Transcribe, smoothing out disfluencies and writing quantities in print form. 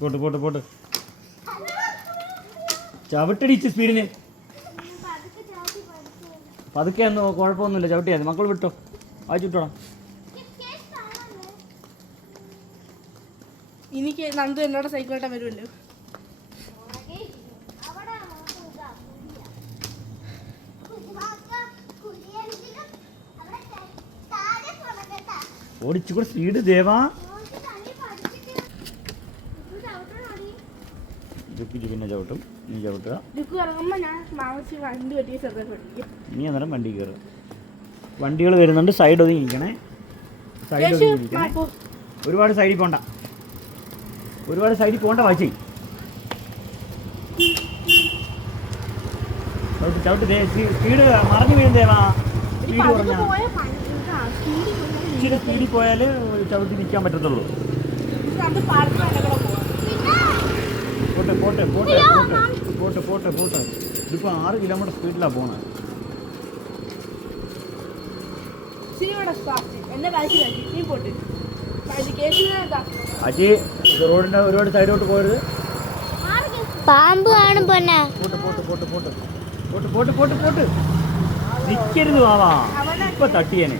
Pot pot pot ചവിട്ടടിച്ച് സ്പീഡിന് പതുക്കെ ഒന്നും കുഴപ്പമൊന്നുമില്ല ചവിട്ടിയാൽ മക്കൾ വിട്ടോ വായിച്ചിട്ടോടാ. എനിക്ക് നന്ദു എന്നോട് സൈക്കിളോട്ടാൻ വരുമല്ലോ. ഓടിച്ചുകൂടെ സ്പീഡ് ദേവാ. പിന്നെ ചവിട്ടും നീ ചവിട്ടുക. നീ അന്നേരം വണ്ടി കയറുക. വണ്ടികൾ വരുന്നുണ്ട്. സൈഡ് ഒതുങ്ങി ഇരിക്കണേ. സൈഡ് ഒതുങ്ങി ഇരിക്കണേ. ഒരുപാട് സൈഡിൽ പോണ്ട. ഒരുപാട് സൈഡിൽ പോണ്ട വാച്ചി. ചവിട്ട് സ്പീഡ് മറഞ്ഞു വീഴുന്നേവാ. സ്പീഡ് കുറഞ്ഞാ ഇച്ചിരി സ്പീഡിൽ പോയാൽ ചവിട്ടി നിൽക്കാൻ പറ്റത്തുള്ളൂ. പോട്ടെ പോട്ടെ പോട്ടെ പോട്ടെ പോട്ടെ പോട്ടെ പോട്ടെ. ഇതിപ്പോൾ 6 കിലോമീറ്റർ സ്പീഡിലാണ് പോകുന്നത്. അജി റോഡിൻ്റെ ഒരുപാട് സൈഡോട്ട് പോയത്. പാമ്പ് കാണും പൊന്നെ. Pot pot pot pot pot pot pot pot നിൽക്കരുത് വാവാ. ഇപ്പം തട്ടിയേനെ.